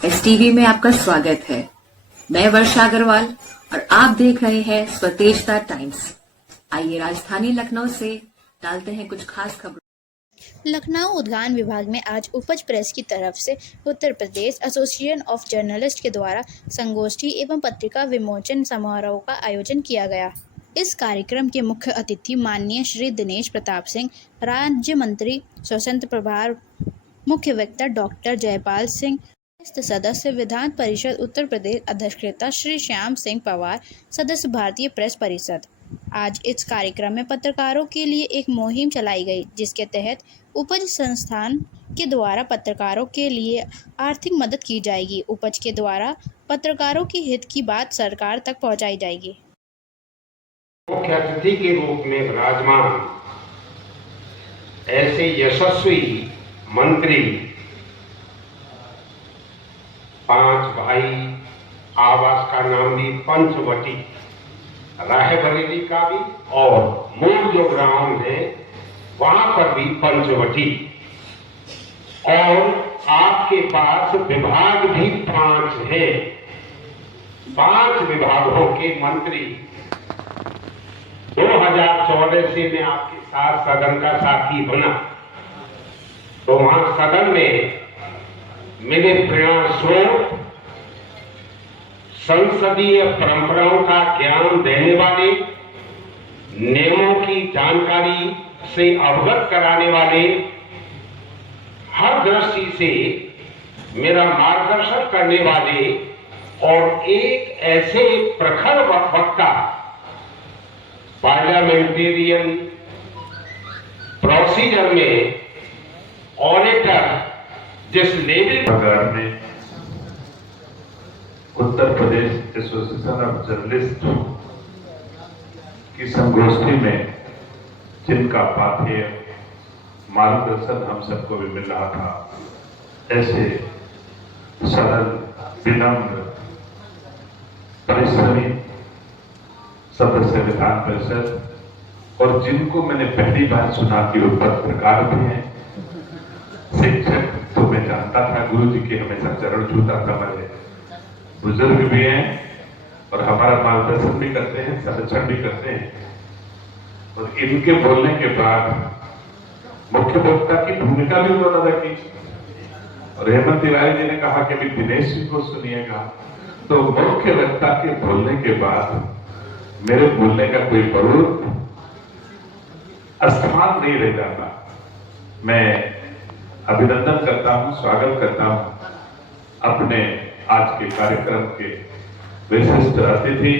इस टीवी में आपका स्वागत है। मैं वर्षा अग्रवाल और आप देख रहे हैं स्वतेजता टाइम्स। आइए राजधानी लखनऊ से डालते हैं कुछ खास खबरों। लखनऊ उद्यान विभाग में आज उपज प्रेस की तरफ से Uttar Pradesh association of journalist के द्वारा संगोष्ठी एवं पत्रिका विमोचन समारोह का आयोजन किया गया। इस कार्यक्रम के मुख्य अतिथि माननीय श्री दिनेश प्रताप सिंह, राज्य मंत्री स्वतंत्र प्रभार, मुख्य वक्ता डॉक्टर जयपाल सिंह, सदस्य विधान परिषद उत्तर प्रदेश अध्यक्षता श्री श्याम सिंह पवार, सदस्य भारतीय प्रेस परिषद। आज इस कार्यक्रम में पत्रकारों के लिए एक मुहिम चलाई गई, जिसके तहत उपज संस्थान के द्वारा पत्रकारों के लिए आर्थिक मदद की जाएगी। उपज के द्वारा पत्रकारों के हित की बात सरकार तक पहुंचाई जाएगी। मुख्य अतिथि के रूप में विराजमान ऐसे यशस्वी मंत्री, 5 भाई, आवास का नाम भी पंचवटी, रायबरेली का भी, और मूल जो ग्राम है वहां पर भी पंचवटी, और आपके पास विभाग भी 5 है। 5 विभागों के मंत्री 2014 से मैं आपके साथ सदन का साथी बना, तो वहां सदन में मेरे प्रेरणास्रोत संसदीय परंपराओं का ज्ञान देने वाले, नियमों की जानकारी से अवगत कराने वाले, हर दृष्टि से मेरा मार्गदर्शन करने वाले और एक ऐसे प्रखर वक्ता, पार्लियामेंटेरियन प्रोसीजर में ऑडिटर जिस लेवल में Uttar Pradesh association of journalist की संगोष्ठी में जिनका पाथेय मार्गदर्शन हम सबको भी मिल रहा था, ऐसे सरल, विनम्र, परिश्रमी सदस्य विधान परिषद, और जिनको मैंने पहली बार सुना कि वो पत्रकार भी हैं, शिक्षक तो मैं जानता था, गुरु जी के हमेशा चरण छूता था, मेरे बुजुर्ग भी हैं और हमारा मार्गदर्शन भी करते हैं, संरक्षण भी करते हैं। और इनके बोलने के बाद मुख्य वक्ता की भूमिका भी उन्होंने अदा की, और हेमंत तिवारी जी ने कहा कि अभी दिनेश जी को सुनिएगा। तो मुख्य वक्ता के बोलने के बाद मेरे बोलने का कोई बहुत स्थान नहीं रह जाता। मैं अभिनंदन करता हूं, स्वागत करता हूं अपने आज के कार्यक्रम के विशिष्ट अतिथि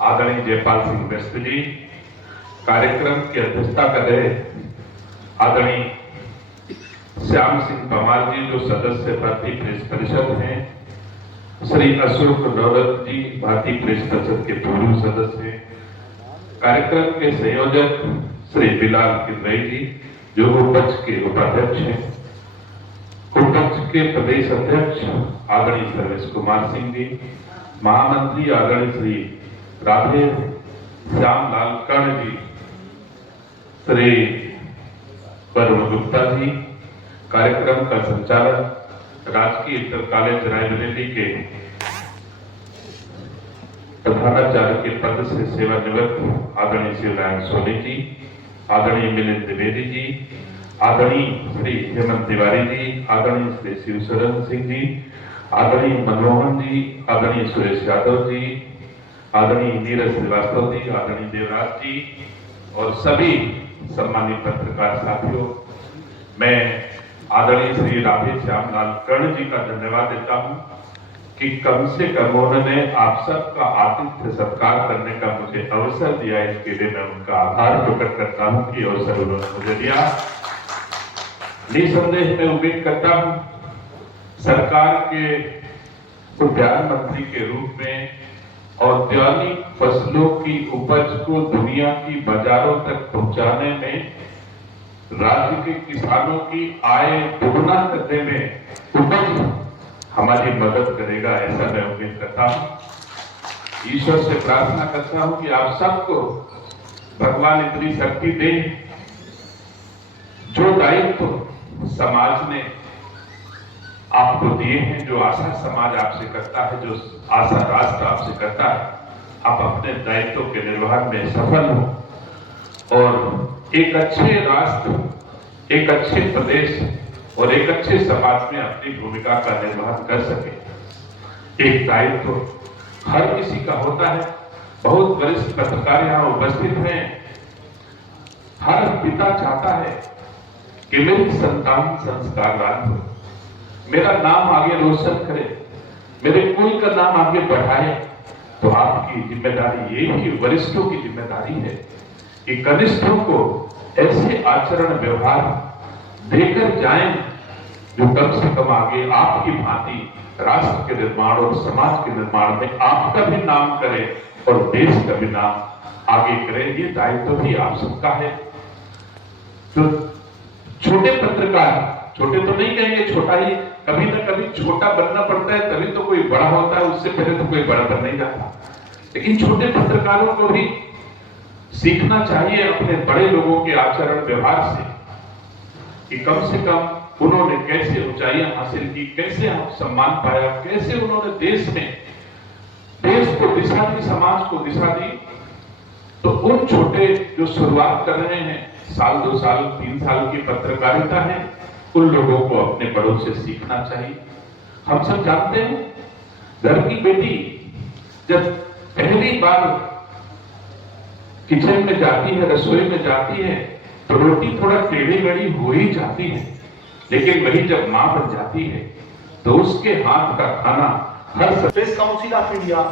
आदरणीय जयपाल सिंह मिश्र जी, कार्यक्रम की अध्यक्षता कर रहे आदरणीय श्याम सिंह पवार जी जो सदस्य भारतीय प्रेस परिषद हैं, श्री अशोक नौरत जी भारतीय प्रेस परिषद के पूर्व सदस्य हैं, कार्यक्रम के संयोजक श्री बिलाल किदवई जी जो उपज के उपाध्यक्ष हैं, उपज के प्रदेश अध्यक्ष आदरणीय सर्वेश कुमार सिंह जी, महामंत्री आदरणीय श्री राधे श्याम लाल कर्ण जी, श्री वरुण गुप्ता जी, कार्यक्रम का संचालन राजकीय इंटर कॉलेज रायबरेली के प्रधानाचार्य के पद से सेवानिवृत्त आदरणीय शिवराम सोनी जी, आदरणीय मिलिंद द्विवेदी जी, आदरणीय श्री हेमंत तिवारी जी, आदरणीय श्री शिवशरण सिंह जी, आदरणीय मनमोहन जी, आदरणीय सुरेश यादव जी, आदरणीय नीरज श्रीवास्तव जी, आदरणीय देवराज जी और सभी सम्मानित पत्रकार साथियों, मैं आदरणीय श्री राधे श्याम लाल कर्ण जी का धन्यवाद देता हूं कि कम से कम उन्होंने आप सबका आतिथ्य सत्कार करने का मुझे अवसर दिया। इसके लिए मैं उनका आभार प्रकट करता हूं कि अवसर उन्होंने मुझे दिया। निसंदेह मैं उम्मीद करता हूं सरकार के उद्यान मंत्री के रूप में औद्यानिक फसलों की उपज को दुनिया की बाजारों तक पहुंचाने में, राज्य के किसानों की आय दोगुना करने में उपज हमारी मदद करेगा, ऐसा मैं उम्मीद करता हूं। ईश्वर से प्रार्थना करता हूं कि आप सबको भगवान इतनी शक्ति दे, जो दायित्व समाज ने आपको दिए हैं, जो आशा समाज आपसे करता है, जो आशा राष्ट्र आपसे करता है, आप अपने दायित्व के निर्वहन में सफल हो और एक अच्छे राष्ट्र, एक अच्छे प्रदेश और एक अच्छे समाज में अपनी भूमिका का निर्वहन कर सके। एक दायित्व हर किसी का होता है। बहुत वरिष्ठ पत्रकार यहाँ उपस्थित हैं। हर पिता चाहता है कि मेरी संतान संस्कारवान हो, मेरा नाम आगे रोशन करे, मेरे कुल का नाम आगे बढ़ाए। तो आपकी जिम्मेदारी, ये ही वरिष्ठों की जिम्मेदारी है कि कनिष्ठों को ऐसे आचरण व्यवहार देकर जाएं जो कम से कम आगे आपकी भांति राष्ट्र के निर्माण और समाज के निर्माण में आपका भी नाम करे और देश का भी नाम आगे करे। ये दायित्व भी आप सबका है। तो छोटे पत्रकार, छोटे तो नहीं कहेंगे, छोटा ही, कभी ना कभी छोटा बनना पड़ता है, तभी तो कोई बड़ा होता है, उससे पहले तो कोई बड़ा बन नहीं जाता। लेकिन छोटे पत्रकारों को भी सीखना चाहिए अपने बड़े लोगों के आचरण व्यवहार से कि कम से कम उन्होंने कैसे ऊंचाइयां हासिल की, कैसे सम्मान पाया, कैसे उन्होंने देश को दिशा दी, समाज को दिशा दी। तो उन छोटे जो शुरुआत कर रहे हैं, साल 2 साल 3 साल की पत्रकारिता है, उन लोगों को अपने बड़ों से सीखना चाहिए। हम सब जानते हैं, घर की बेटी जब पहली बार किचन में जाती है, रसोई में जाती है, तो रोटी थोड़ा टेढ़ी मेढ़ी हो ही जाती है, लेकिन वही जब मां बन जाती है तो उसके हाथ का खाना हर प्रेस काउंसिल ऑफ इंडिया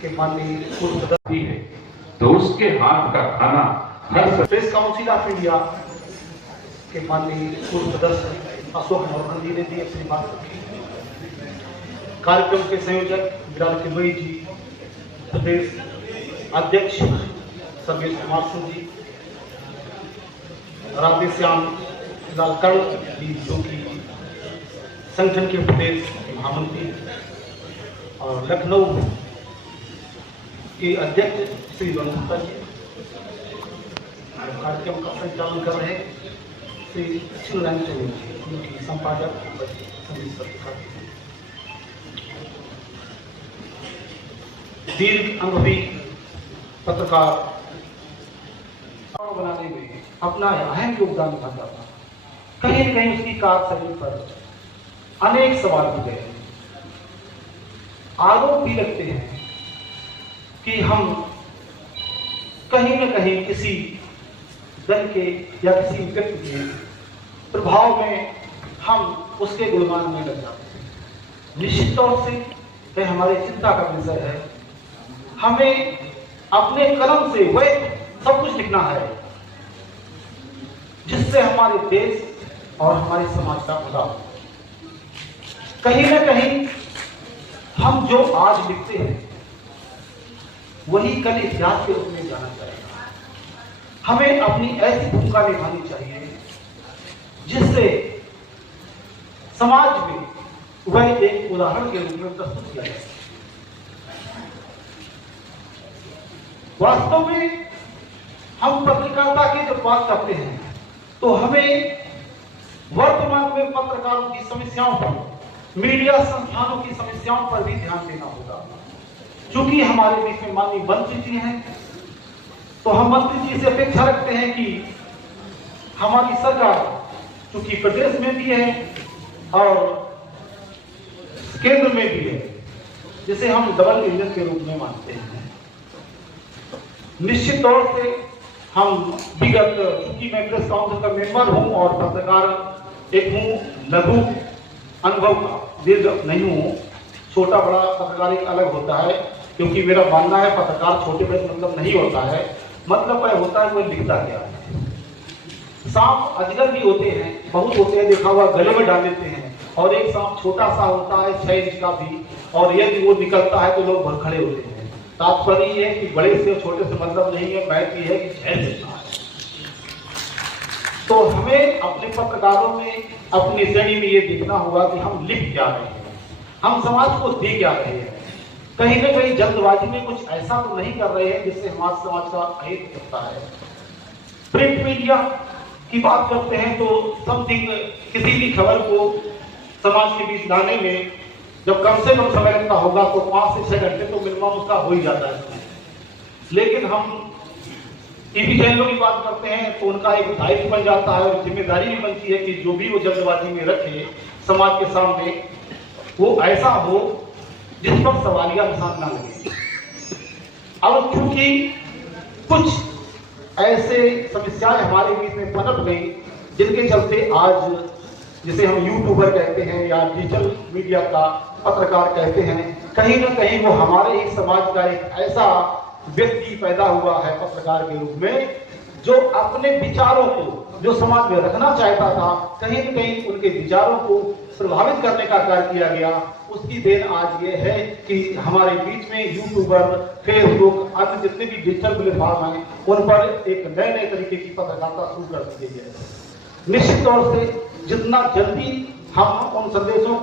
के माननीय पूर्व सदस्य है, तो उसके हाथ का खाना हर प्रेस काउंसिल ऑफ इंडिया के माननीय पूर्व सदस्य अशोक मोहन जी ने दी अपनी बात रखी। कार्यक्रम के संयोजक बिलाल किदवई जी, प्रदेश अध्यक्ष सर्वेश कुमार सिंह जी, राधे श्याम लाल कर्ण जी जो कि संगठन के प्रदेश महामंत्री, और लखनऊ के अध्यक्ष श्री वनगुप्ता जी, कार्यक्रम का संचालन कर रहे श्री शिवनारायण चौधरी जी, उनकी संपादक संगीत पत्रकार, दीर्घ अनुभवी पत्रकार बनाने में अपना अहम योगदान निभाता था। कहीं न कहीं उसकी कार्यशैली पर अनेक सवाल भी गए, आरोप भी लगते हैं कि हम कहीं न कहीं किसी दल के या किसी व्यक्ति के प्रभाव में हम उसके गुणगान में लग जाते हैं। निश्चित तौर से यह हमारी चिंता का विषय है। हमें अपने कलम से वह सब कुछ लिखना है जिससे हमारे देश और हमारे समाज का भला हो। कहीं न कहीं हम जो आज लिखते हैं वही कल इतिहास के रूप में जाना जाएगा। हमें अपनी ऐसी भूमिका निभानी चाहिए जिससे समाज में वह एक उदाहरण के रूप में प्रस्तुत किया जाए। वास्तव में हम पत्रकारिता की जब बात करते हैं तो हमें वर्तमान में पत्रकारों की समस्याओं पर, मीडिया संस्थानों की समस्याओं पर भी ध्यान देना होगा। क्योंकि हमारे बीच में माननीय मंत्री जी हैं, तो हम मंत्री जी से अपेक्षा रखते हैं कि हमारी सरकार चूंकि प्रदेश में भी है और केंद्र में भी है, जिसे हम डबल इंजन के रूप में मानते हैं। निश्चित तौर से हम विगत, चूंकि मैं प्रेस काउंसिल का मेंबर हूं और पत्रकार एक हूं, लघु अनुभव का दीर्घ नहीं हूं। छोटा बड़ा पत्रकार एक अलग होता है, क्योंकि मेरा मानना है पत्रकार छोटे बड़े मतलब नहीं होता है। मतलब वह होता है वो लिखता क्या है। सांप अजगर भी होते हैं, बहुत होते हैं, देखा हुआ गले में डाल देते हैं, और एक सांप छोटा सा होता है 6 इंच का भी, और यदि वो निकलता है तो लोग भर खड़े होते हैं। तात्पर्य ये है कि बड़े से छोटे से मतलब नहीं है, बात ये है कि 6 इंच का है। तो हमें अपने पत्रकारों में अपनी श्रेणी में ये देखना होगा कि हम लिख क्या रहे हैं, हम समाज को दे क्या रहे हैं। कहीं न कहीं जल्दबाजी में कुछ ऐसा तो नहीं कर रहे हैं जिससे हमारे समाज का अहित होता है। प्रिंट मीडिया की बात करते हैं तो समथिंग किसी भी खबर को समाज के बीच लाने में जब कम से कम समय लगता होगा तो 5 से 6 घंटे तो मिनिमम उसका हो ही जाता है। लेकिन हम टीवी चैनलों की बात करते हैं तो उनका एक दायित्व बन जाता है और जिम्मेदारी भी बनती है कि जो भी वो जल्दबाजी में रखे समाज के सामने वो ऐसा हो जिस पर सवालिया निशान ना लगे। अब चूंकि कुछ ऐसे समस्याएं हमारे बीच में पनप गई जिनके चलते आज जिसे हम यूट्यूबर कहते हैं या डिजिटल मीडिया का पत्रकार कहते हैं, कहीं ना कहीं वो हमारे ही समाज का एक ऐसा व्यक्ति पैदा हुआ है पत्रकार के रूप में जो अपने विचारों को जो समाज में रखना चाहता था, कहीं न कहीं उनके विचारों को प्रभावित करने का कार्य किया गया। उसकी देन आज ये है कि हमारे बीच में यूट्यूबर, फेसबुक, अन्य जितने भी डिजिटल प्लेटफॉर्म हैं उन पर एक नए नए तरीके की पत्रकारिता शुरू कर दी गई है। निश्चित तौर से जितना जल्दी हम उन संदेशों